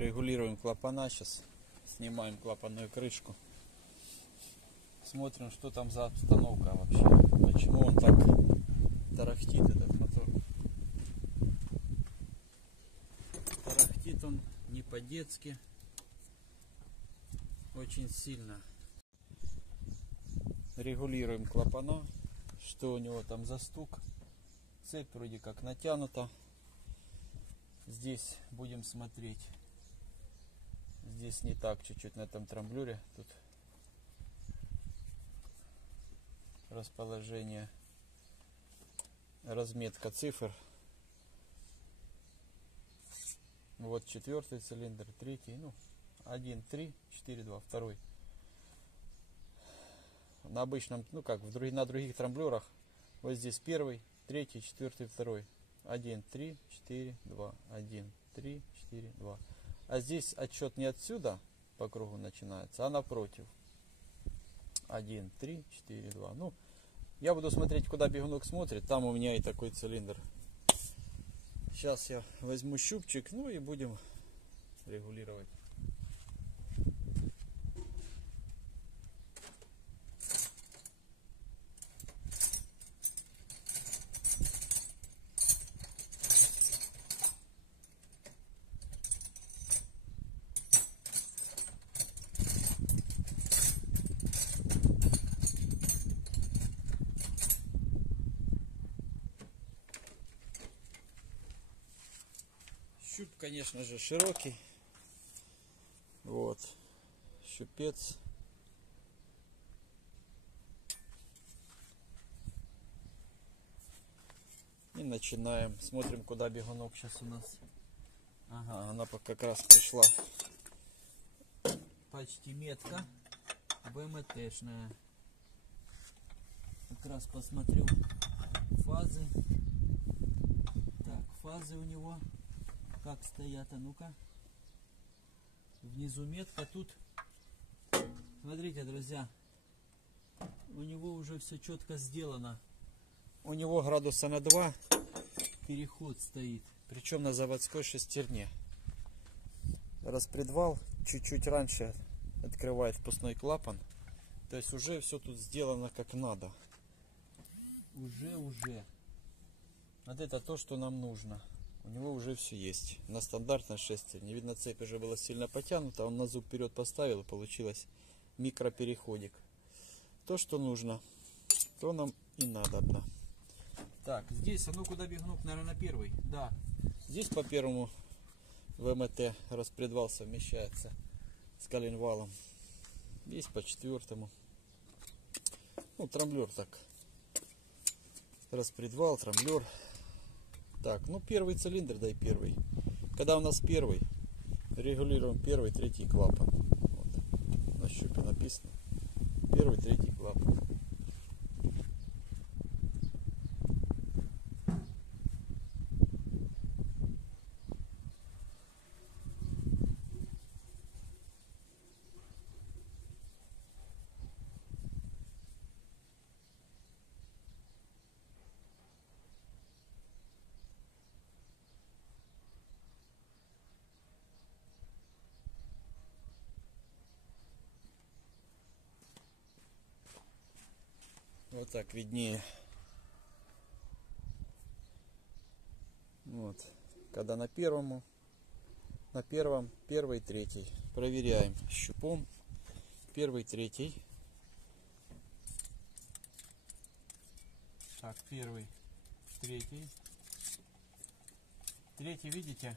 Регулируем клапана сейчас. Снимаем клапанную крышку. Смотрим, что там за обстановка вообще. Почему он так тарахтит, этот мотор. Тарахтит он не по-детски. Очень сильно. Регулируем клапана. Что у него там за стук. Цепь вроде как натянута. Здесь будем смотреть. Здесь не так, чуть-чуть на этом трамблюре. Тут расположение, разметка цифр. Вот четвертый цилиндр, третий, ну, 1, 3, 4, 2, второй. На обычном, ну как, на других трамблерах, вот здесь первый, третий, четвертый, второй. 1, 3, 4, 2, 1, 3, 4, 2. А здесь отсчет не отсюда по кругу начинается, а напротив. 1, 3, 4, 2. Ну, я буду смотреть, куда бегунок смотрит. Там у меня и такой цилиндр. Сейчас я возьму щупчик, ну и будем регулировать. Щуп, конечно же, широкий. Вот. Щупец. И начинаем. Смотрим, куда бегунок сейчас у нас. Ага, она как раз пришла. Почти метка. БМТшная. Как раз посмотрю фазы. Так, фазы у него как стоят, а ну-ка. Внизу метка, тут, смотрите, друзья, у него уже все четко сделано. У него градуса на 2 переход стоит, причем на заводской шестерне. Распредвал чуть-чуть раньше открывает впускной клапан, то есть уже все тут сделано как надо. Уже. Вот это то, что нам нужно. У него уже все есть. На стандартной шестерне. Видно, цепь уже была сильно потянута. Он на зуб вперед поставил, и получилось микропереходик. То, что нужно, то нам и надо. Так, здесь, а ну куда бегунок, наверное, на первый. Да, здесь по первому ВМТ распредвал совмещается с коленвалом. Здесь по четвертому. Ну, трамблер так. Распредвал, трамблер. Так, ну первый цилиндр, дай первый. Когда у нас первый, регулируем первый, третий клапан. Вот. На щупе написано. Первый, третий клапан. Вот так виднее. Вот. Когда на первом, первый, третий. Проверяем щупом. Первый, третий. Так, первый, третий. Третий, видите,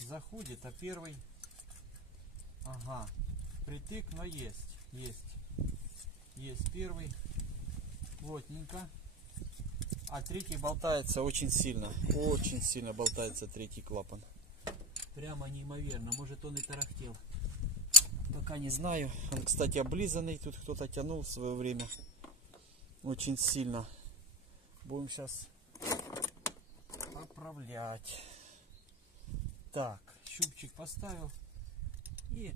заходит, а первый, ага, притык, но есть первый. Плотненько. А третий болтается очень сильно болтается третий клапан. Прямо неимоверно. Может, он и тарахтел. Пока не знаю. Он, кстати, облизанный. Тут кто-то тянул в свое время. Очень сильно. Будем сейчас поправлять. Так, щупчик поставил. И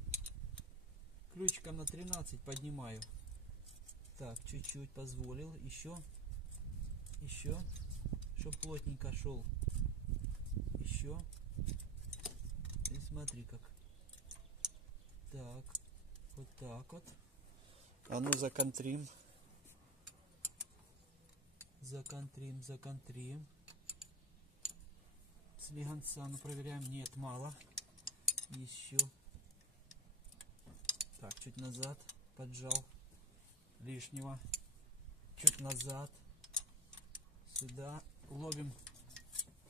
ключиком на 13 поднимаю. Так, чуть-чуть позволил. Еще. Чтоб плотненько шел. Еще. И смотри как. Так, вот так вот. А ну законтрим. Законтрим. Слегонца, ну проверяем. Нет, мало. Еще. Так, чуть назад. Поджал. Лишнего. Чуть назад. Сюда. Ловим.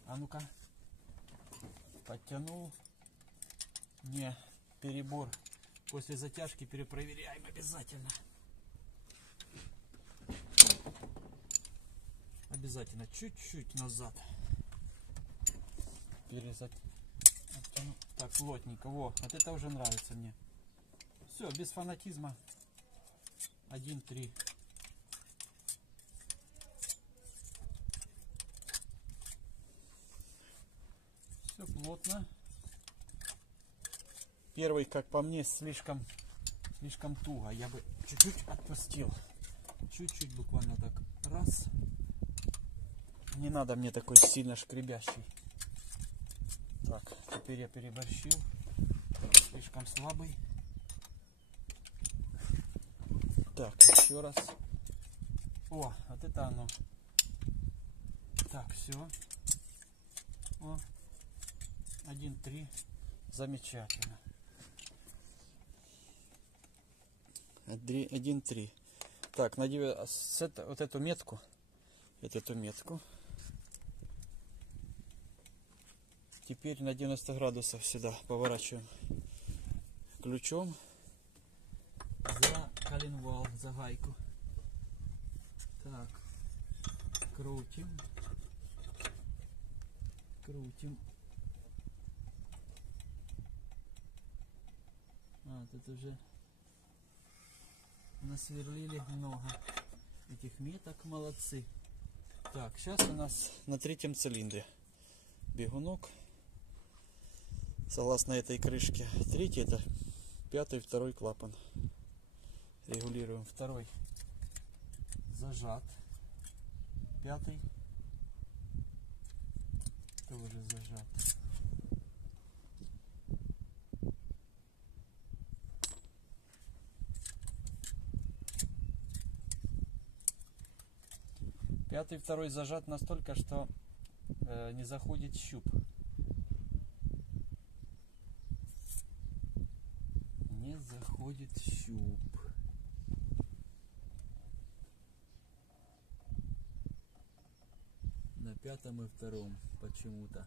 А ну-ка. Подтянул. Не, перебор. После затяжки перепроверяем обязательно. Обязательно чуть-чуть назад. Так, плотненько. Во, вот это уже нравится мне. Все, без фанатизма. 1-3. Все плотно. Первый, как по мне, слишком туго. Я бы чуть-чуть отпустил. Чуть-чуть буквально так. Раз. Не надо мне такой сильно шкребящий. Так, теперь я переборщил. Слишком слабый. Так, еще раз. О, вот это оно. Так, все. О, 1-3. Замечательно. 1-3. Так, вот эту метку. Теперь на 90 градусов сюда поворачиваем ключом за коленвал, за гайку. Так, крутим. Тут уже насверлили много этих меток, молодцы. Так, сейчас у нас на 3-м цилиндре бегунок. Согласно этой крышке. 3-й это 5-й, 2-й клапан. Регулируем. 2-й зажат. 5-й тоже зажат. Пятый, 2-й зажат настолько, что не заходит щуп. Не заходит щуп. На 5-м и 2-м почему-то.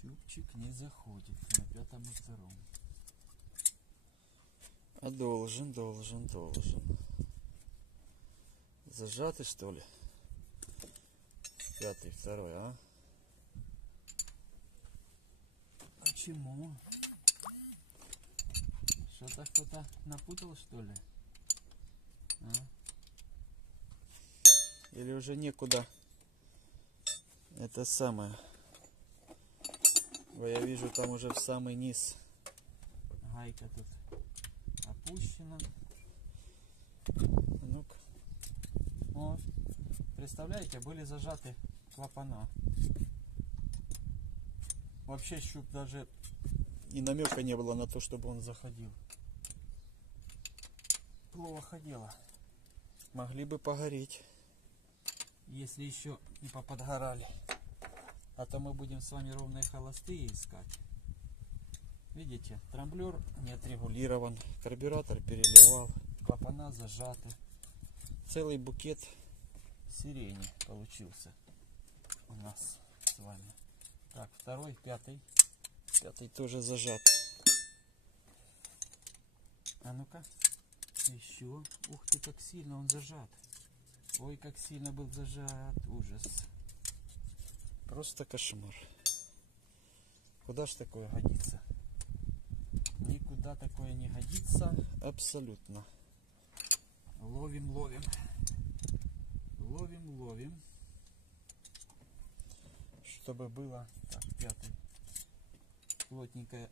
Щупчик не заходит на 5-м и 2-м. А должен. Зажатый, что ли? 5-й, 2-й, а? Почему? Что-то кто-то напутал, что ли? А? Или уже некуда? Это самое. Я вижу, там уже в самый низ. Гайка тут опущена. Ну-ка. О, представляете, были зажаты клапана. Вообще щуп даже и намека не было на то, чтобы он заходил. Плохо дело. Могли бы погореть, если еще не поподгорали. А то мы будем с вами ровные холостые искать. Видите, трамблер не отрегулирован, карбюратор переливал, клапана зажаты. Целый букет сирени получился у нас с вами. Так, 2-й, 5-й. 5-й тоже зажат. А ну-ка, еще. Ух ты, как сильно он зажат. Ой, как сильно был зажат. Ужас. Просто кошмар. Куда ж такое годится? Никуда такое не годится. Абсолютно. Ловим. Чтобы было. Так, 5-й. Плотненькая.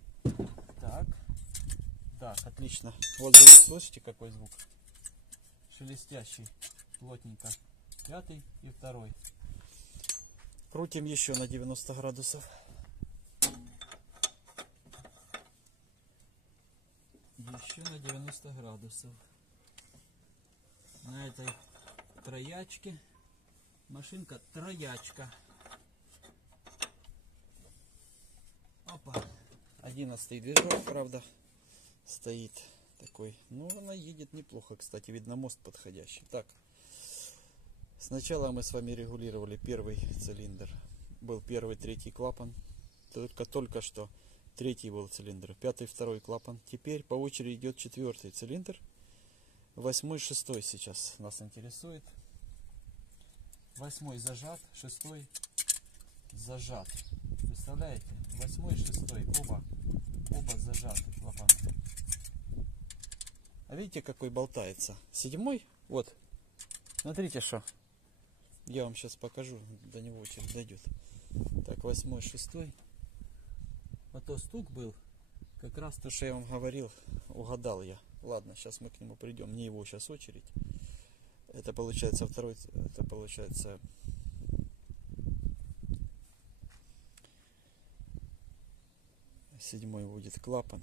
Так, отлично. Вот звук, слышите, какой звук? Шелестящий. Плотненько. 5-й и 2-й. Крутим еще на 90 градусов. еще на 90 градусов. На этой троячке. Машинка троячка. Опа. 11-й движок, правда, стоит такой. Ну, она едет неплохо, кстати. Видно, мост подходящий. Так. Сначала мы с вами регулировали первый цилиндр. Был первый, третий клапан. Только что третий был цилиндр. Пятый, второй клапан. Теперь по очереди идет четвертый цилиндр. 8-й, 6-й сейчас нас интересует. 8-й зажат, 6-й зажат. Представляете? 8-й, 6-й. Оба зажаты клапана. А видите, какой болтается? 7-й, вот. Смотрите, что. Я вам сейчас покажу. До него очередь дойдет. Так, 8-й, 6-й. А то стук был. Как раз то, что я вам говорил, угадал я. Ладно, сейчас мы к нему придем. Не его сейчас очередь. Это получается второй. Это получается 7-й будет клапан.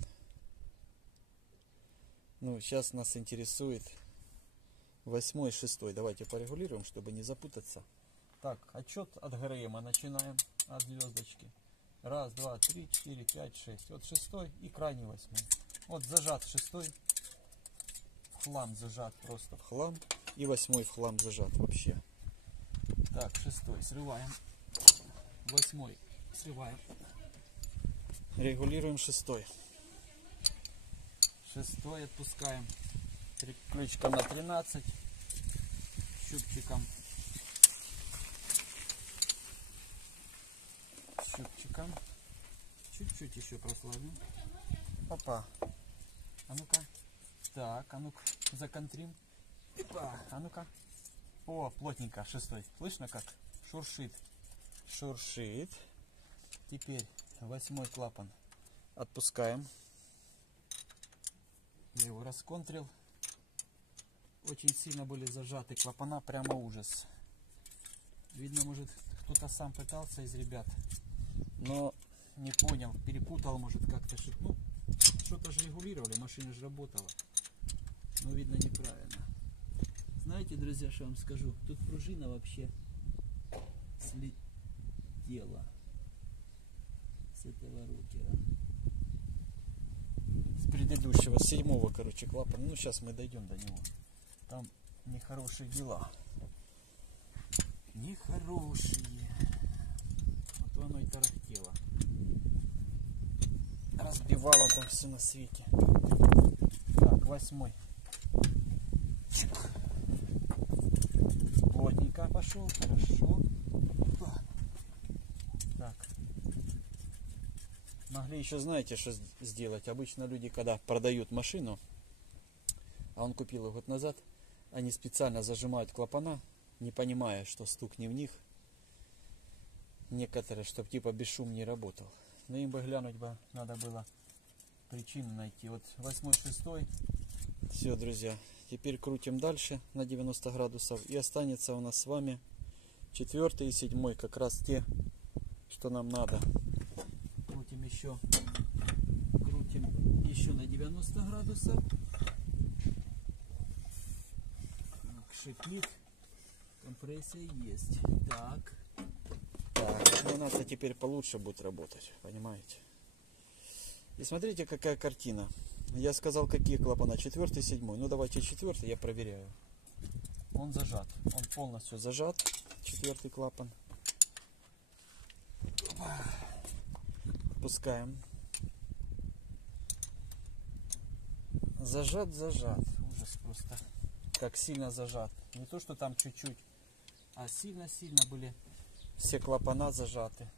Ну, сейчас нас интересует 8-й, 6-й. Давайте порегулируем, чтобы не запутаться. Так, отчет от ГРМа начинаем. От звездочки. 1, 2, 3, 4, 5, 6. Вот 6-й и крайний 8-й. Вот зажат 6-й. В хлам зажат, просто в хлам. И 8-й в хлам зажат вообще. Так, 6-й срываем. 8-й срываем. Регулируем 6-й. 6-й отпускаем. Ключиком на 13. Щупчиком. Чуть-чуть еще прославим. Опа. А ну-ка. Так, а ну-ка. Законтрим. Опа. А ну-ка. О, плотненько. 6-й. Слышно как? Шуршит. Шуршит. Теперь 8-й клапан. Отпускаем. Я его расконтрил. Очень сильно были зажаты клапана. Прямо ужас. Видно, может, кто-то сам пытался из ребят. Но не понял, перепутал, может, как-то. Ну, что-то же регулировали, машина же работала. Но, видно, неправильно. Знаете, друзья, что я вам скажу? Тут пружина вообще слетела с этого рокера. С предыдущего, 7-го, короче, клапана. Ну, сейчас мы дойдем до него. Там нехорошие дела. Нехорошие. Вот оно и тарахтело. Разбивало там все на свете. Так, 8-й. Плотненько пошел, хорошо. Так. Могли еще, знаете, что сделать? Обычно люди, когда продают машину, а он купил ее год назад, они специально зажимают клапана, не понимая, что стук не в них. Некоторые, чтобы типа бесшум не работал. Но им бы глянуть бы надо было причину найти. Вот 8-й, 6-й. Все, друзья. Теперь крутим дальше на 90 градусов. И останется у нас с вами 4-й и 7-й. Как раз те, что нам надо. Крутим еще. Крутим еще на 90 градусов. Так, шипит. Компрессия есть. Так. Так, ну она-то теперь получше будет работать, понимаете? И смотрите, какая картина. Я сказал, какие клапана. 4-й, 7-й. Ну давайте 4-й, я проверяю. Он зажат. Он полностью зажат. 4-й клапан. Пускаем. Зажат. Ужас просто. Как сильно зажат. Не то, что там чуть-чуть, а сильно-сильно были все клапана зажаты.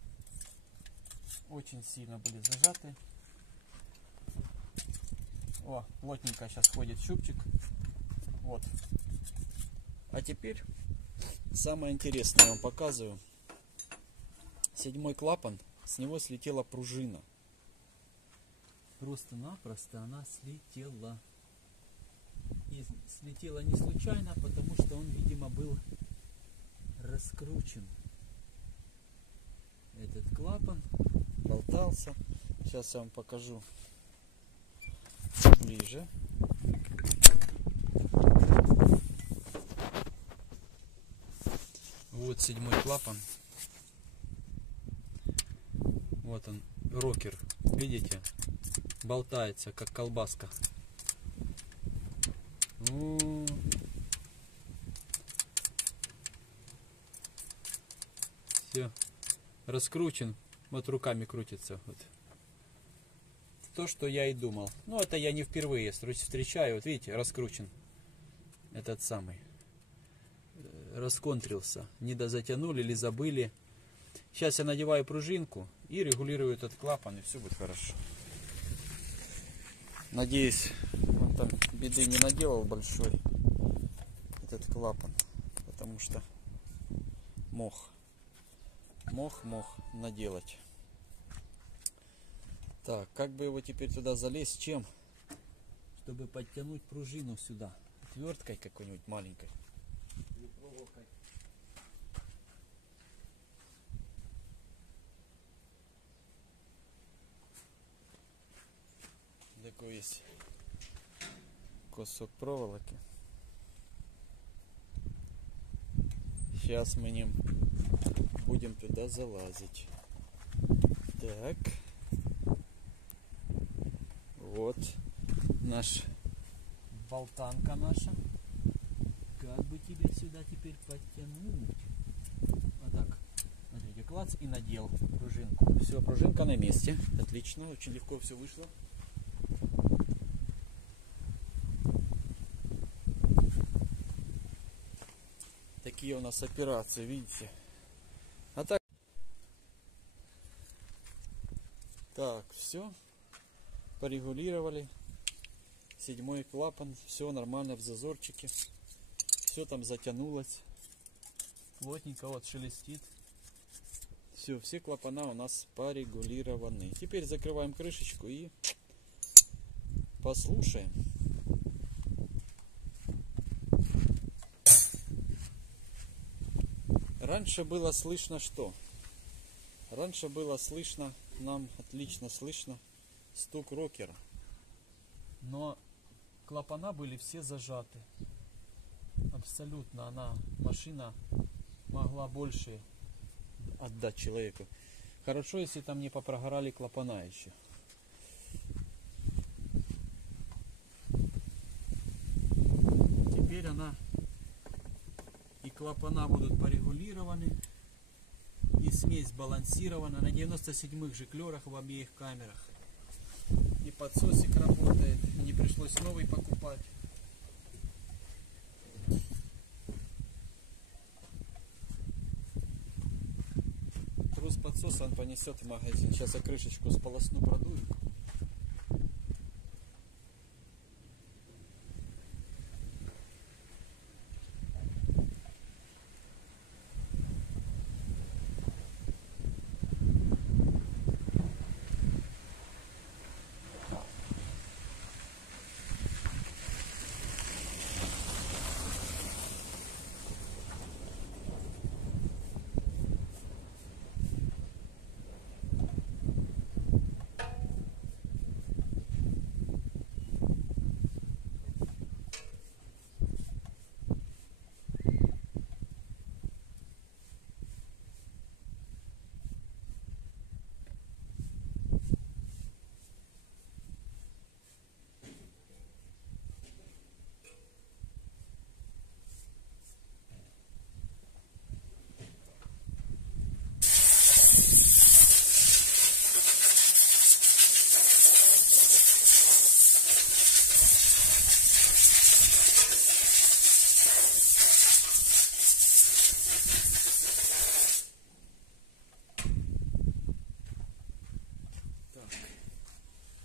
Очень сильно были зажаты. О, плотненько сейчас ходит щупчик. Вот. А теперь самое интересное я вам показываю. 7-й клапан, с него слетела пружина. Просто-напросто она слетела. И слетела не случайно, потому что он, видимо, был раскручен. Этот клапан болтался. Сейчас я вам покажу ближе. Вот 7-й клапан. Вот он, рокер. Видите? Болтается, как колбаска. Все. Раскручен. Вот руками крутится. Вот. То, что я и думал. Ну, это я не впервые встречаю. Вот видите, раскручен. Этот самый. Расконтрился. Недозатянули или забыли. Сейчас я надеваю пружинку и регулирую этот клапан, и все будет хорошо. Надеюсь, он там беды не наделал большой, этот клапан, потому что мог наделать. Так, как бы его теперь туда залезть, чем? Чтобы подтянуть пружину сюда. Отверткой какой-нибудь маленькой. Или проволокой. Такой есть кусок проволоки. Сейчас мы ним будем туда залазить. Так. Вот наш болтанка наша. Как бы тебе сюда теперь подтянуть? Вот так. Смотрите, клац и надел пружинку. Все, пружинка на месте. Отлично, очень легко все вышло. Такие у нас операции, видите? А так. Так, все. Порегулировали. 7-й клапан. Все нормально в зазорчике. Все там затянулось. Плотненько вот шелестит. Все клапана у нас порегулированы. Теперь закрываем крышечку и послушаем. Раньше было слышно что? Раньше было слышно, нам отлично слышно, стук рокера. Но клапана были все зажаты. Абсолютно машина могла больше отдать человеку. Хорошо, если там не попрогорали клапана еще. Теперь и клапана будут порегулированы, и смесь сбалансирована на 97-х же клерах в обеих камерах. И подсосик работает, не пришлось новый покупать. Трус подсоса он понесет в магазин. Сейчас я крышечку сполосну, продую.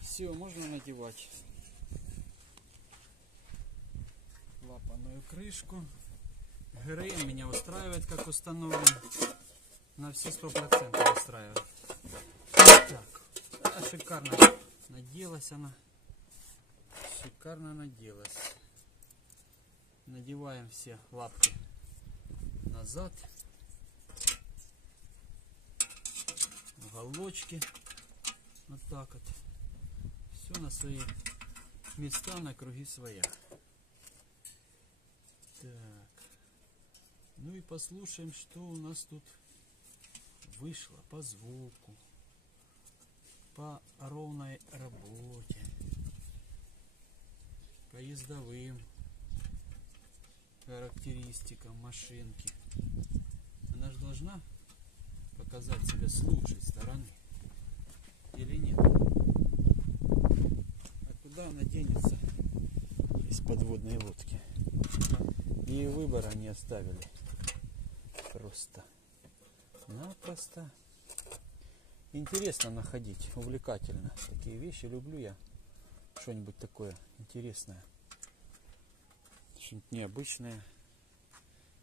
Все, можно надевать клапанную крышку. ГРМ меня устраивает, как установлен. На все 100% устраивает. Так, шикарно наделась она. Шикарно наделась. Надеваем все лапки назад. Уголочки. Вот так вот. Все на свои места, на круги своя. Так. Ну и послушаем, что у нас тут вышло по звуку, по ровной работе, по ездовым характеристикам машинки. Она же должна показать себя с лучшей стороны, или нет? А куда она денется из подводной лодки? И выбора не оставили. Просто-напросто. Интересно находить, увлекательно. Такие вещи люблю я. Что-нибудь такое интересное. Что-нибудь необычное.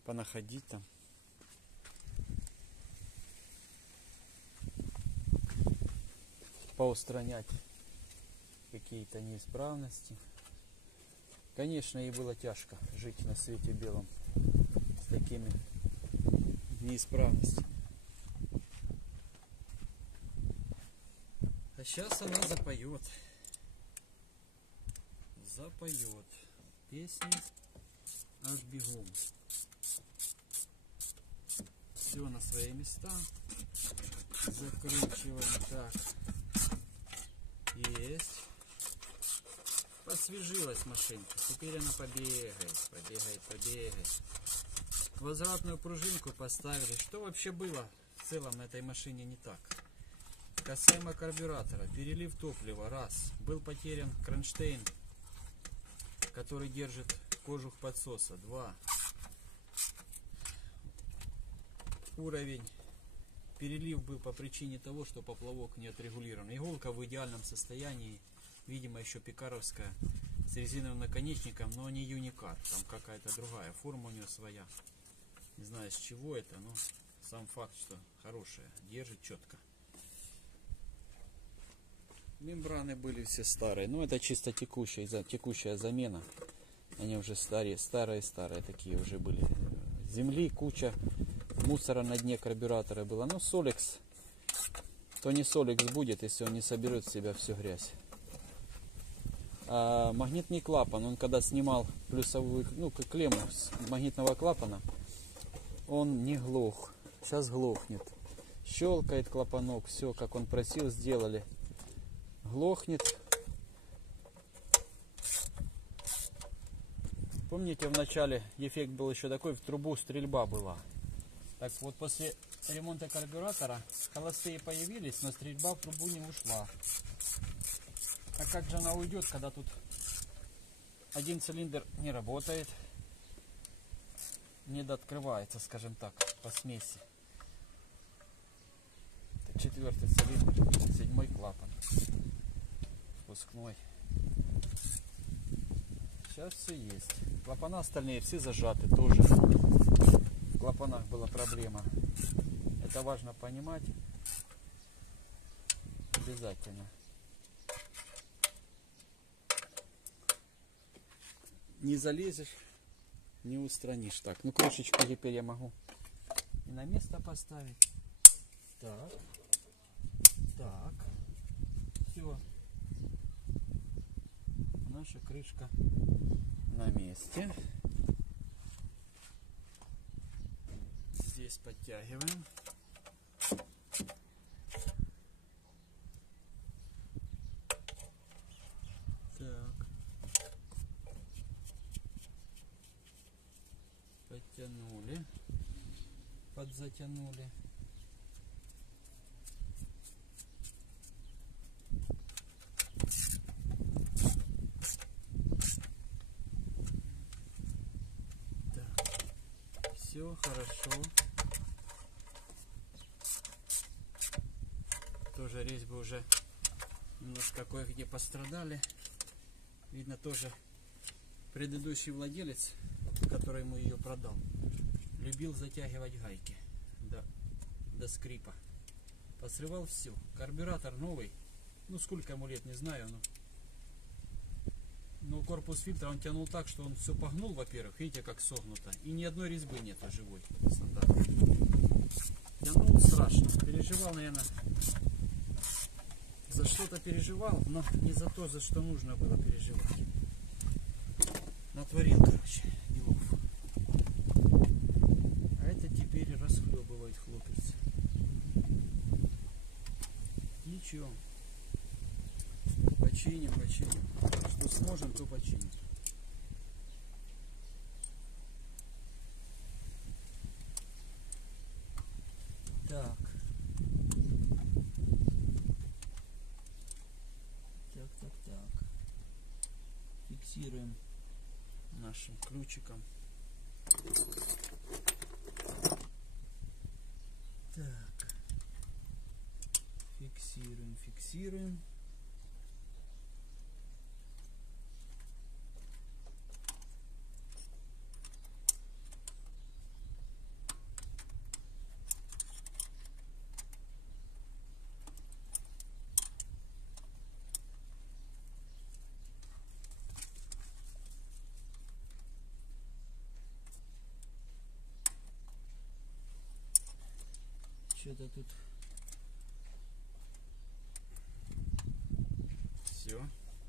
Понаходить там. Поустранять какие-то неисправности. Конечно, ей было тяжко жить на свете белом с такими неисправностями. А сейчас она запоет. Запоет песни аж бегом. Все на свои места. Закручиваем так. Есть. Посвежилась машинка. Теперь она побегает. Возвратную пружинку поставили. Что вообще было в целом на этой машине не так? Касаемо карбюратора. Перелив топлива. Раз. Был потерян кронштейн, который держит кожух подсоса. 2. Уровень. Перелив был по причине того, что поплавок не отрегулирован. Иголка в идеальном состоянии. Видимо, еще пикаровская с резиновым наконечником, но не юникар. Там какая-то другая форма у нее своя. Не знаю, с чего это, но сам факт, что хорошая. Держит четко. Мембраны были все старые. Но это чисто текущая замена. Они уже старые такие уже были. Земли куча. Мусора на дне карбюратора было. Ну, Солекс. То не Солекс будет, если он не соберет в себя всю грязь. А магнитный клапан, он когда снимал плюсовую, клемму с магнитного клапана, он не глох. Сейчас глохнет. Щелкает клапанок. Все, как он просил, сделали. Глохнет. Помните, в начале эффект был еще такой, в трубу стрельба была. Так вот, после ремонта карбюратора холостые появились, но стрельба в трубу не ушла. А как же она уйдет, когда тут один цилиндр не работает, не дооткрывается, скажем так, по смеси. Это 4-й цилиндр, 7-й клапан, впускной. Сейчас все есть. Клапана остальные все зажаты тоже. В клапанах была проблема. Это важно понимать обязательно. Не залезешь, не устранишь. Так, ну крышечку теперь я могу и на место поставить. Так. Все. Наша крышка на месте. Здесь подтягиваем. Так. Подтянули. Подзатянули. Так. Все хорошо. Тоже резьбы уже немножко кое-где пострадали. Видно, тоже предыдущий владелец, который ему ее продал, любил затягивать гайки до скрипа. Посрывал все. Карбюратор новый. Ну, сколько ему лет, не знаю. Но корпус фильтра он тянул так, что он все погнул, во-первых. Видите, как согнуто. И ни одной резьбы нету живой. Стандартно. Тянул страшно. Переживал, наверное, за что-то переживал, но не за то, за что нужно было переживать. Натворил, короче, делов. расхлебывает хлопец. Ничего. Починим. Что сможем, то починим. Так. Так. Фиксируем нашим ключиком. Так. Фиксируем. Что-то тут все.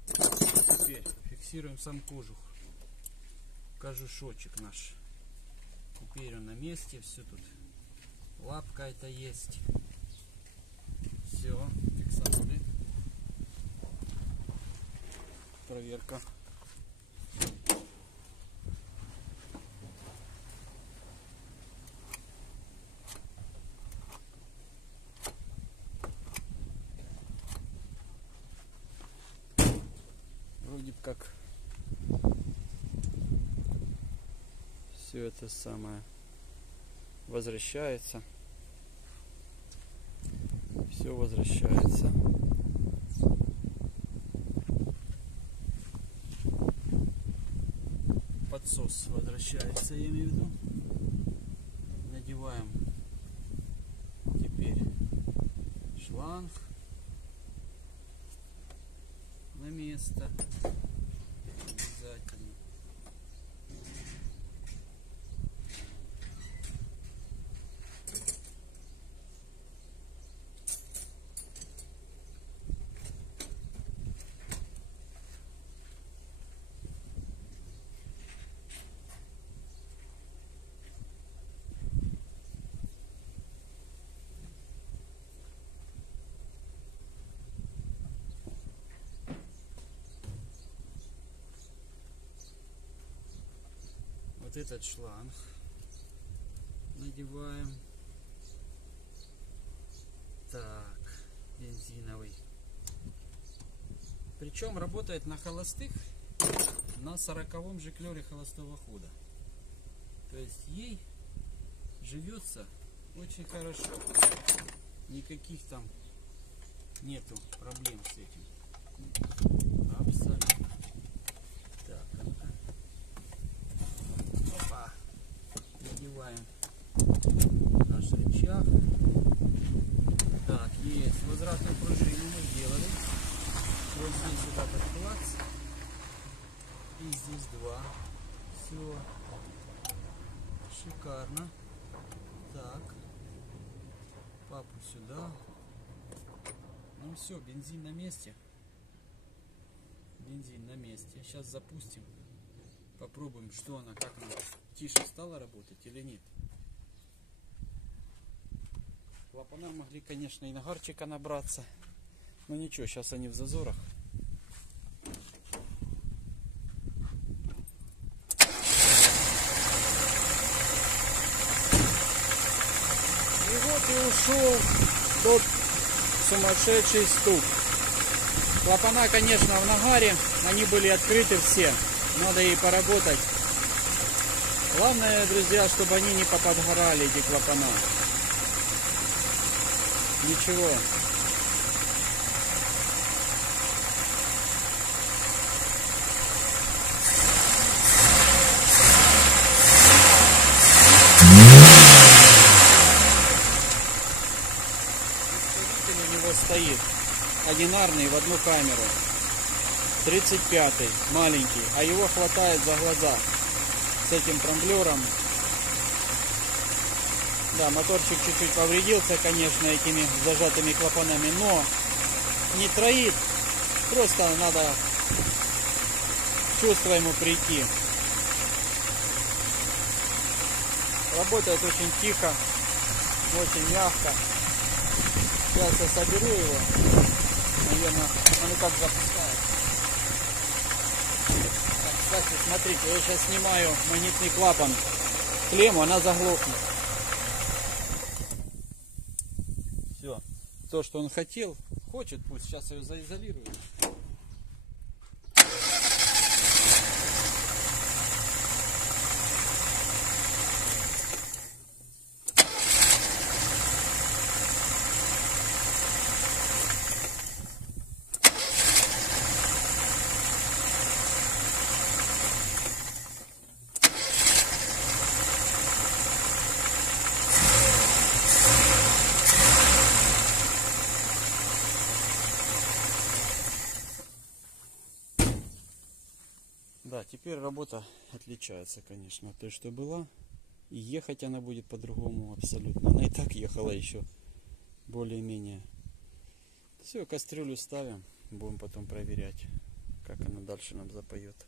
Теперь фиксируем сам кожушочек наш. Теперь он на месте, все тут. Лапка это есть. Все, фиксанули. Проверка. Вроде как все это самое возвращается. Все возвращается. Подсос возвращается, я имею в виду. Надеваем теперь шланг на место. Обязательно. Вот этот шланг надеваем. Так, бензиновый. Причем работает на холостых, на 40-м жиклере холостого хода. То есть ей живется очень хорошо. Никаких там нету проблем с этим. Абсолютно. Так, ну-ка. Опа. Надеваем наш рычаг. Так, есть. Возвратную пружину мы сделали. Вот здесь вот этот клац. И здесь два. Все. Шикарно. Так. Папу сюда. Ну все, бензин на месте. Бензин на месте. Сейчас запустим. Попробуем, что она, как она тише стала работать или нет. Клапана могли, конечно, и нагарчика набраться. Но ничего, сейчас они в зазорах. И вот и ушел тот сумасшедший стук. Клапана, конечно, в нагаре. Они были открыты все. Надо и поработать. Главное, друзья, чтобы они не поподгорали, эти клапана. Ничего. Исходитель у него стоит одинарный в одну камеру. 35-й, маленький, а его хватает за глаза с этим трамблером. Да, моторчик чуть-чуть повредился, конечно, этими зажатыми клапанами, но не троит, просто надо в чувство ему прийти. Работает очень тихо, очень мягко. Сейчас я соберу его. Наверное, он как запускается. Так, кстати, смотрите, я сейчас снимаю магнитный клапан, клемму, она заглохнет. Все. То, что он хотел, хочет, пусть сейчас ее заизолирует. Да, теперь работа отличается, конечно, от той, что была. И ехать она будет по-другому абсолютно. Она и так ехала еще более-менее. Все, кастрюлю ставим. Будем потом проверять, как она дальше нам запоет.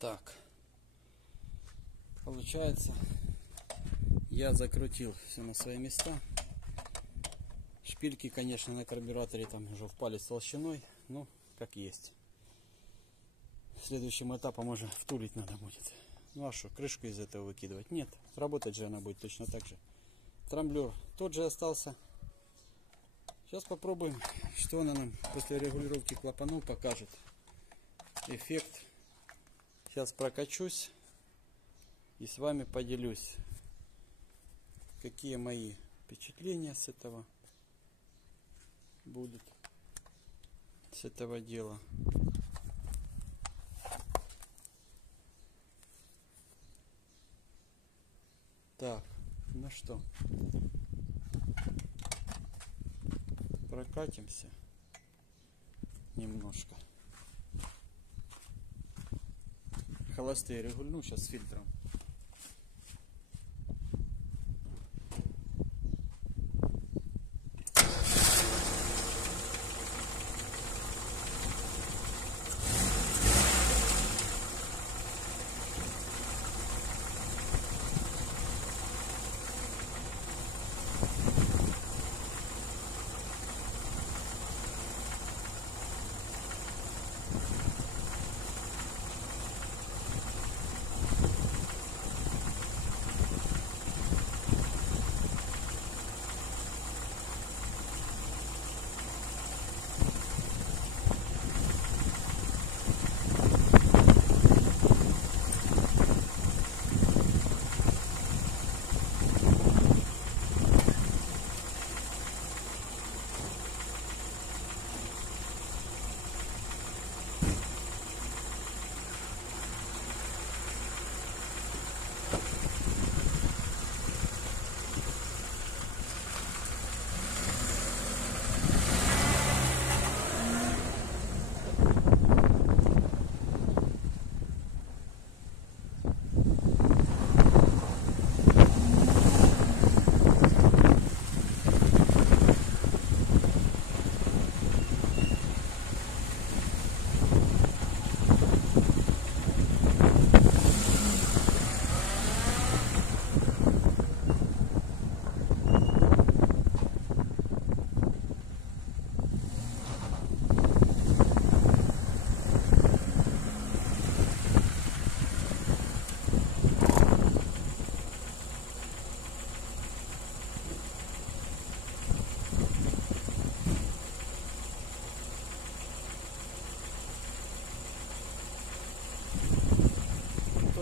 Так. Получается... Я закрутил все на свои места. Шпильки, конечно, на карбюраторе там уже впали с толщиной. Ну, как есть. Следующим этапом уже втулить надо будет. Ну а что, крышку из этого выкидывать? Нет, работать же она будет точно так же. Трамблер тот же остался. Сейчас попробуем, что она нам после регулировки клапанов покажет. Эффект. Сейчас прокачусь и с вами поделюсь, какие мои впечатления с этого будут, с этого дела. Так, ну что, прокатимся немножко. Холостые регульну сейчас с фильтром.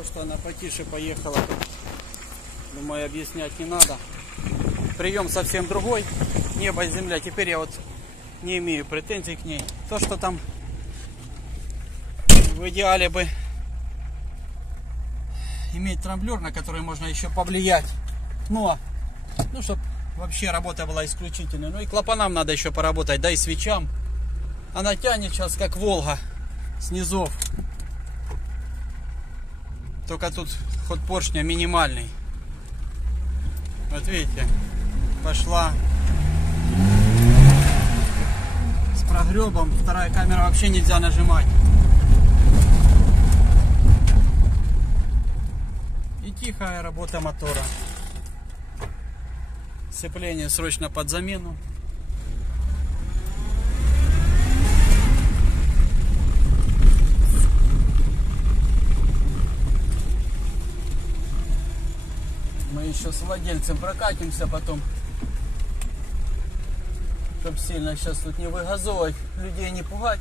Что она потише поехала, думаю, объяснять не надо. Прием совсем другой. Небо и земля. Теперь я вот не имею претензий к ней. То, что там в идеале бы иметь трамблер, на который можно еще повлиять. Но, ну, чтобы вообще работа была исключительной. Ну и клапанам надо еще поработать, да и свечам. Она тянет сейчас как Волга с низов. Только тут ход поршня минимальный. Вот видите, пошла с прогребом. Вторая камера вообще нельзя нажимать. И тихая работа мотора. Сцепление срочно под замену. Мы еще с владельцем прокатимся потом, чтобы сильно сейчас тут не выгазовывать, людей не пугать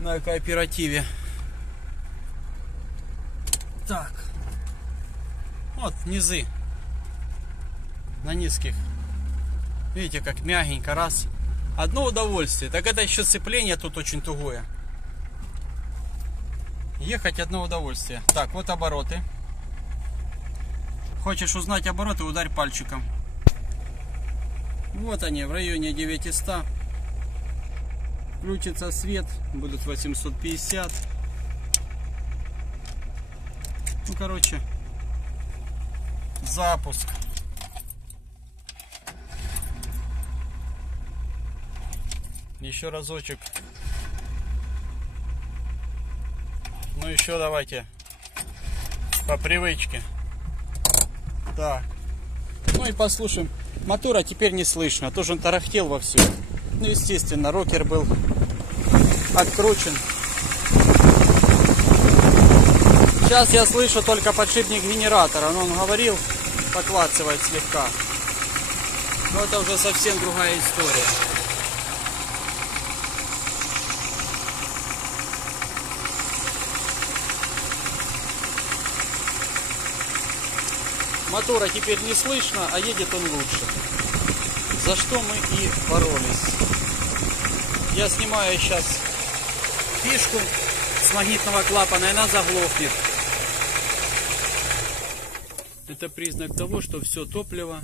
на кооперативе. Так, вот низы на низких, видите, как мягенько, раз, одно удовольствие. Так это еще сцепление тут очень тугое, ехать одно удовольствие. Так, вот обороты. Хочешь узнать обороты, ударь пальчиком. Вот они, в районе 900. Включится свет, будут 850. Ну, короче, запуск. Еще разочек. Ну, еще давайте по привычке. Так, ну и послушаем. Мотора теперь не слышно, тоже он тарахтел вовсю. Ну, естественно, рокер был откручен. Сейчас я слышу только подшипник генератора, но он говорил, поклацывает слегка. Но это уже совсем другая история. Мотора теперь не слышно, а едет он лучше. За что мы и боролись. Я снимаю сейчас фишку с магнитного клапана, и она заглохнет. Это признак того, что все топливо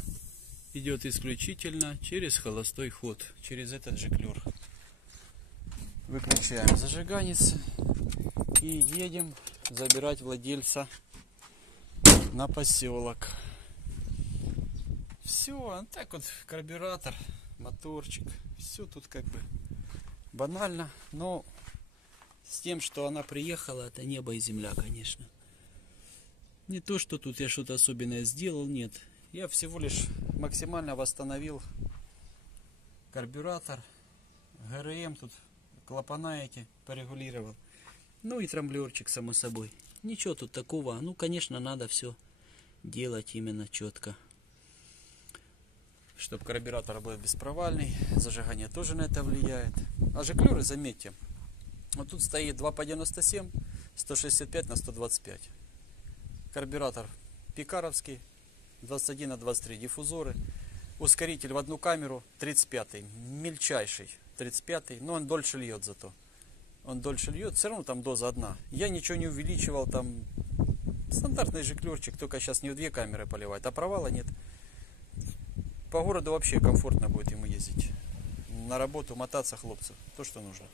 идет исключительно через холостой ход, через этот жиклер. Выключаем зажиганец и едем забирать владельца на поселок. Все, так вот, карбюратор, моторчик, все тут как бы банально, но с тем, что она приехала, это небо и земля, конечно. Не то, что тут я что-то особенное сделал, нет. Я всего лишь максимально восстановил карбюратор, ГРМ, тут клапана эти порегулировал. Ну и трамблерчик, само собой. Ничего тут такого. Ну, конечно, надо все делать именно четко. Чтобы карбюратор был беспровальный. Зажигание тоже на это влияет. А жиклеры, заметьте, вот тут стоит 2 по 97, 165 на 125. Карбюратор пикаровский, 21 на 23 диффузоры. Ускоритель в одну камеру 35, мельчайший 35, но он дольше льет зато. Он дольше льет, все равно там доза одна. Я ничего не увеличивал, там стандартный жиклерчик, только сейчас не в 2 камеры поливает, а провала нет. По городу вообще комфортно будет ему ездить. На работу мотаться, хлопцев, то, что нужно.